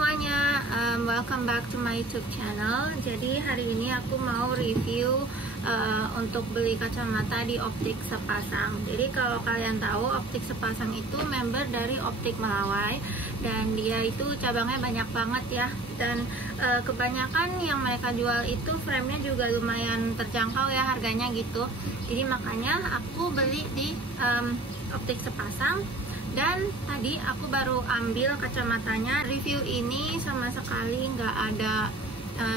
semuanya, welcome back to my YouTube channel. Jadi hari ini aku mau review untuk beli kacamata di Optik Sepasang. Jadi kalau kalian tahu, Optik Sepasang itu member dari Optik Melawai, dan dia itu cabangnya banyak banget ya. Dan kebanyakan yang mereka jual itu frame-nya juga lumayan terjangkau ya harganya gitu. Jadi makanya aku beli di Optik Sepasang. Dan tadi aku baru ambil kacamatanya. Review ini sama sekali nggak ada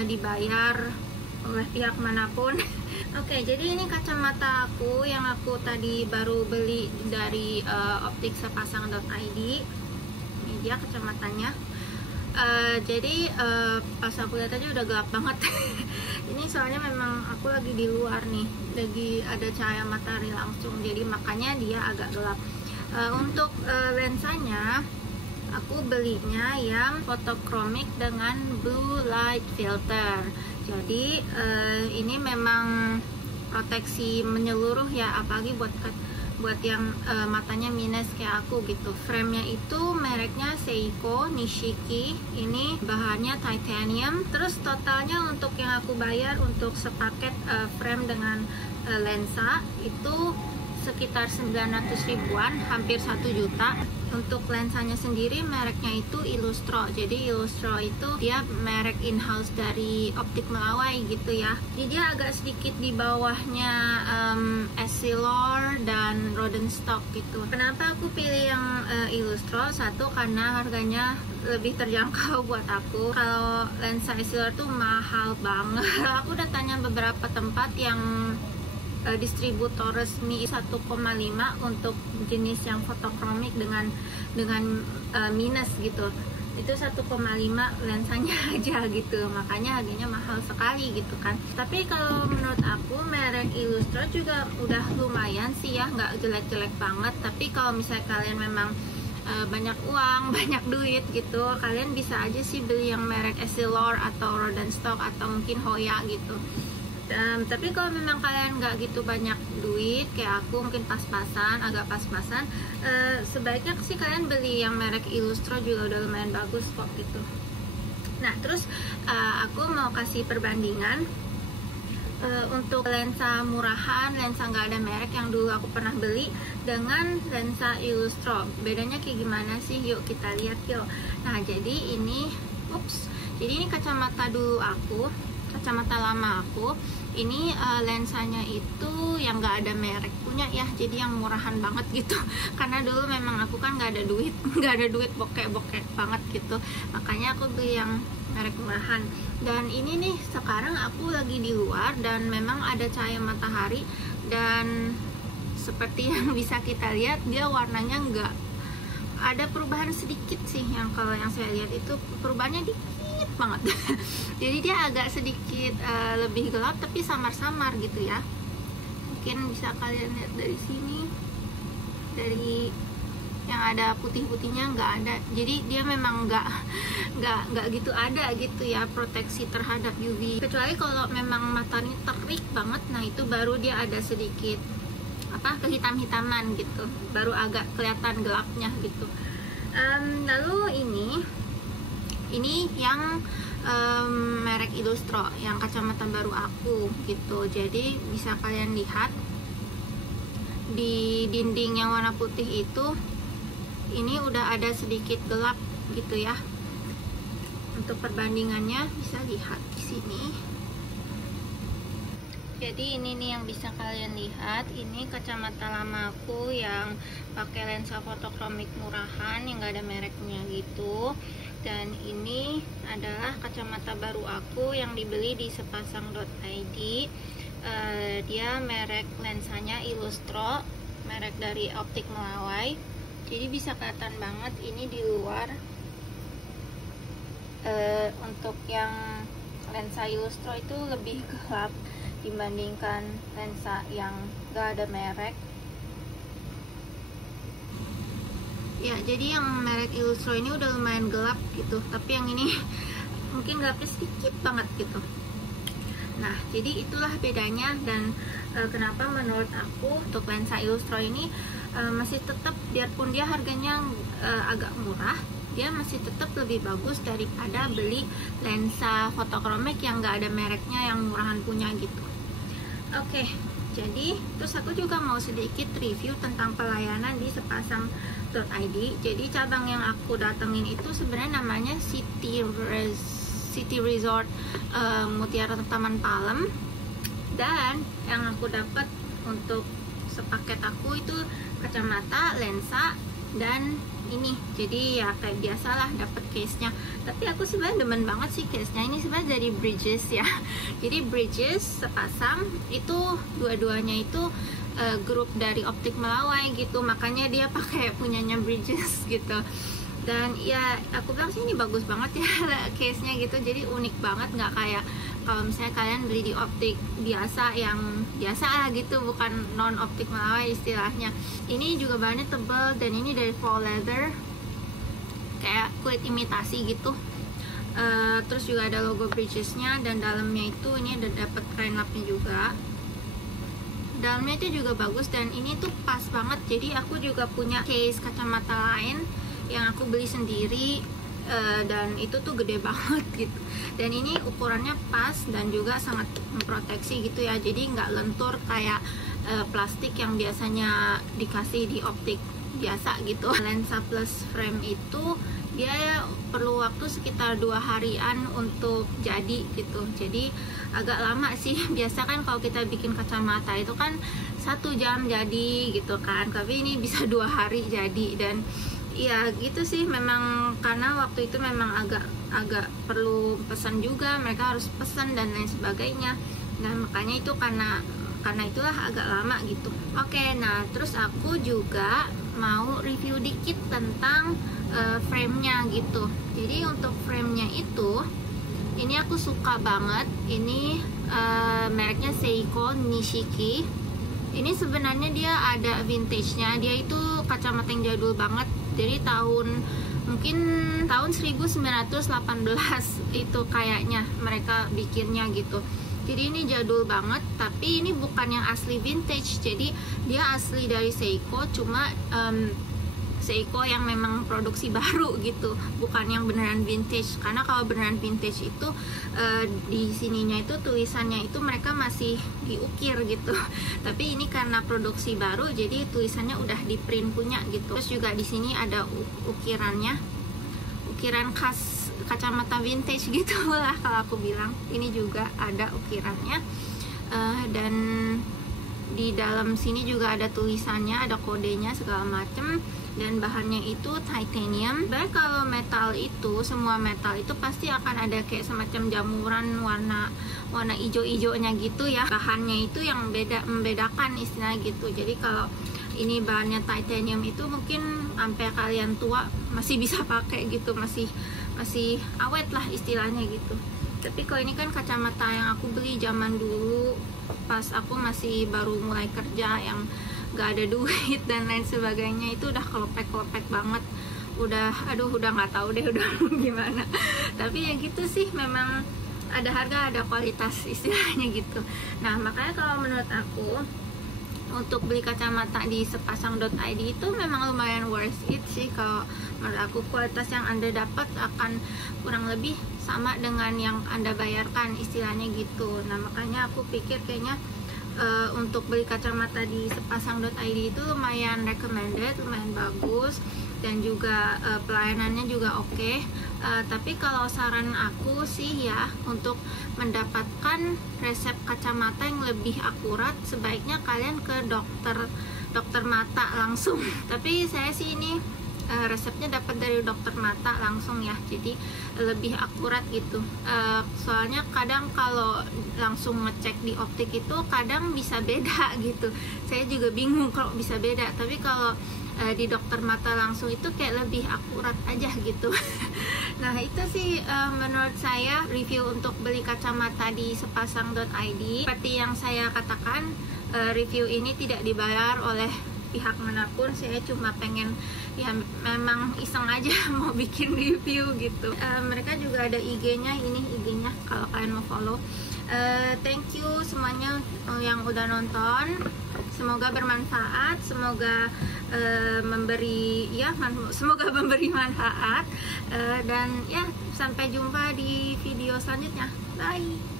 dibayar oleh pihak manapun. Oke, jadi ini kacamata aku yang aku tadi baru beli dari optiksepasang.id. Ini dia kacamatanya. Jadi pas aku lihat aja udah gelap banget. Ini soalnya memang aku lagi di luar nih, lagi ada cahaya matahari langsung, jadi makanya dia agak gelap. Untuk lensanya aku belinya yang photochromic dengan blue light filter. Jadi ini memang proteksi menyeluruh ya, apalagi buat yang matanya minus kayak aku gitu. Frame-nya itu mereknya Seiko Nishiki. Ini bahannya titanium. Terus totalnya untuk yang aku bayar untuk sepaket frame dengan lensa itu sekitar 900 ribuan, hampir 1 juta. Untuk lensanya sendiri mereknya itu Illustro. Jadi Illustro itu dia merek in-house dari Optik Melawai gitu ya. Jadi dia agak sedikit di bawahnya Essilor dan Rodenstock gitu. Kenapa aku pilih yang Illustro? Satu, karena harganya lebih terjangkau buat aku. Kalau lensa Essilor tuh mahal banget. Aku udah tanya beberapa tempat yang distributor resmi 1,5 untuk jenis yang photochromic dengan minus gitu. Itu 1,5 lensanya aja gitu. Makanya harganya mahal sekali gitu kan. Tapi kalau menurut aku merek Illustro juga udah lumayan sih ya, nggak jelek-jelek banget. Tapi kalau misalnya kalian memang banyak uang, banyak duit gitu, kalian bisa aja sih beli yang merek Essilor atau Rodenstock atau mungkin Hoya gitu. Tapi kalau memang kalian nggak gitu banyak duit kayak aku, mungkin pas-pasan, agak pas-pasan, sebaiknya sih kalian beli yang merek Illustro, juga udah lumayan bagus kok gitu. Nah terus aku mau kasih perbandingan untuk lensa murahan, lensa nggak ada merek yang dulu aku pernah beli dengan lensa Illustro. Bedanya kayak gimana sih? Yuk kita lihat yuk. Nah jadi ini kacamata dulu aku, kacamata lama aku. Ini lensanya itu yang nggak ada merek punya ya, jadi yang murahan banget gitu. Karena dulu memang aku kan nggak ada duit bokek banget gitu, makanya aku beli yang merek murahan. Dan ini nih sekarang aku lagi di luar dan memang ada cahaya matahari, dan seperti yang bisa kita lihat dia warnanya nggak ada perubahan sedikit sih. Yang kalau yang saya lihat itu perubahannya dikit banget. Jadi dia agak sedikit lebih gelap tapi samar-samar gitu ya. Mungkin bisa kalian lihat dari sini, dari yang ada putih-putihnya nggak ada. Jadi dia memang nggak gitu ada gitu ya proteksi terhadap UV. Kecuali kalau memang matanya terik banget, nah itu baru dia ada sedikit kehitam-hitaman gitu, baru agak kelihatan gelapnya gitu. Lalu ini yang merek Illustro, yang kacamata baru aku gitu. Jadi bisa kalian lihat di dinding yang warna putih itu, ini udah ada sedikit gelap gitu ya. Untuk perbandingannya bisa lihat di sini. Jadi ini nih yang bisa kalian lihat, ini kacamata lama aku yang pakai lensa photochromic murahan yang gak ada mereknya gitu. Dan ini adalah kacamata baru aku yang dibeli di sepasang.id. Dia merek lensanya Illustro, merek dari Optik Melawai. Jadi bisa kelihatan banget ini di luar. Untuk yang lensa Illustro itu lebih gelap dibandingkan lensa yang gak ada merek. Ya, jadi yang merek Illustro ini udah lumayan gelap gitu, tapi yang ini mungkin gelapnya sedikit banget gitu. Nah, jadi itulah bedanya. Dan kenapa menurut aku untuk lensa Illustro ini masih tetap, biarpun dia harganya agak murah, dia masih tetap lebih bagus daripada beli lensa fotochromic yang nggak ada mereknya, yang murahan punya gitu. Oke, jadi terus aku juga mau sedikit review tentang pelayanan di sepasang.id. Jadi cabang yang aku datengin itu sebenarnya namanya City Resort Mutiara Taman Palem, dan yang aku dapat untuk sepaket aku itu kacamata, lensa, dan ini. Jadi ya kayak biasalah dapat case-nya. Tapi aku sebenarnya demen banget sih case-nya. Ini sebenarnya dari Bridges ya. Jadi Bridges sepasang itu dua-duanya itu grup dari Optik Melawai gitu. Makanya dia pakai punyanya Bridges gitu. Dan ya aku bilang sih ini bagus banget ya case-nya gitu. Jadi unik banget, nggak kayak kalau misalnya kalian beli di optik biasa yang biasa gitu, bukan non Optik Melawai istilahnya. Ini juga bahannya tebal dan ini dari faux leather, kayak kulit imitasi gitu. Terus juga ada logo Bridges-nya, dan dalamnya itu ini ada dapat kain lapnya juga. Dalamnya itu juga bagus, dan ini tuh pas banget. Jadi aku juga punya case kacamata lain yang aku beli sendiri, dan itu tuh gede banget gitu, dan ini ukurannya pas dan juga sangat memproteksi gitu ya. Jadi nggak lentur kayak plastik yang biasanya dikasih di optik biasa gitu. Lensa plus frame itu dia perlu waktu sekitar 2 harian untuk jadi gitu, jadi agak lama sih. Biasa kan kalau kita bikin kacamata itu kan 1 jam jadi gitu kan, tapi ini bisa 2 hari jadi. Dan ya gitu sih, memang karena waktu itu memang agak perlu pesan juga, mereka harus pesan dan lain sebagainya. Nah makanya itu karena itulah agak lama gitu. Oke, nah terus aku juga mau review dikit tentang frame-nya gitu. Jadi untuk frame-nya itu, ini aku suka banget. Ini mereknya Seiko Nishiki. Ini sebenarnya dia ada vintage-nya. Dia itu kacamata yang jadul banget. Jadi mungkin tahun 1918 itu kayaknya mereka bikinnya gitu. Jadi ini jadul banget, tapi ini bukan yang asli vintage. Jadi dia asli dari Seiko, cuma Seiko yang memang produksi baru gitu, bukan yang beneran vintage. Karena kalau beneran vintage itu di sininya itu tulisannya itu mereka masih diukir gitu. Tapi ini karena produksi baru, jadi tulisannya udah di print punya gitu. Terus juga di sini ada ukirannya, ukiran khas kacamata vintage gitu lah kalau aku bilang. Ini juga ada ukirannya, dan di dalam sini juga ada tulisannya, ada kodenya segala macem. Dan bahannya itu titanium. Baik, kalau metal itu, semua metal itu pasti akan ada kayak semacam jamuran warna ijo-ijonya gitu ya. Bahannya itu yang membedakan istilahnya gitu. Jadi kalau ini bahannya titanium itu mungkin sampai kalian tua masih bisa pakai gitu, masih awet lah istilahnya gitu. Tapi kalau ini kan kacamata yang aku beli zaman dulu pas aku masih baru mulai kerja, yang gak ada duit dan lain sebagainya, itu udah kelepek banget, udah nggak tahu deh udah gimana. Tapi ya gitu sih, memang ada harga ada kualitas istilahnya gitu. Nah makanya kalau menurut aku untuk beli kacamata di sepasang.id itu memang lumayan worth it sih. Kalau menurut aku kualitas yang Anda dapat akan kurang lebih sama dengan yang Anda bayarkan istilahnya gitu. Nah makanya aku pikir kayaknya untuk beli kacamata di sepasang.id itu lumayan recommended, lumayan bagus, dan juga pelayanannya juga oke. Tapi kalau saran aku sih ya, untuk mendapatkan resep kacamata yang lebih akurat, sebaiknya kalian ke dokter mata langsung. Tapi saya sih ini resepnya dapat dari dokter mata langsung ya, jadi lebih akurat gitu. Soalnya kadang kalau langsung ngecek di optik itu kadang bisa beda gitu. Saya juga bingung kalau bisa beda, tapi kalau di dokter mata langsung itu kayak lebih akurat aja gitu. Nah itu sih menurut saya review untuk beli kacamata di sepasang.id. Seperti yang saya katakan, review ini tidak dibayar oleh pihak manapun. Saya cuma pengen ya memang iseng aja mau bikin review gitu. Mereka juga ada IG-nya, ini IG-nya kalau kalian mau follow. Thank you semuanya yang udah nonton. Semoga bermanfaat, semoga semoga memberi manfaat, dan ya, sampai jumpa di video selanjutnya. Bye.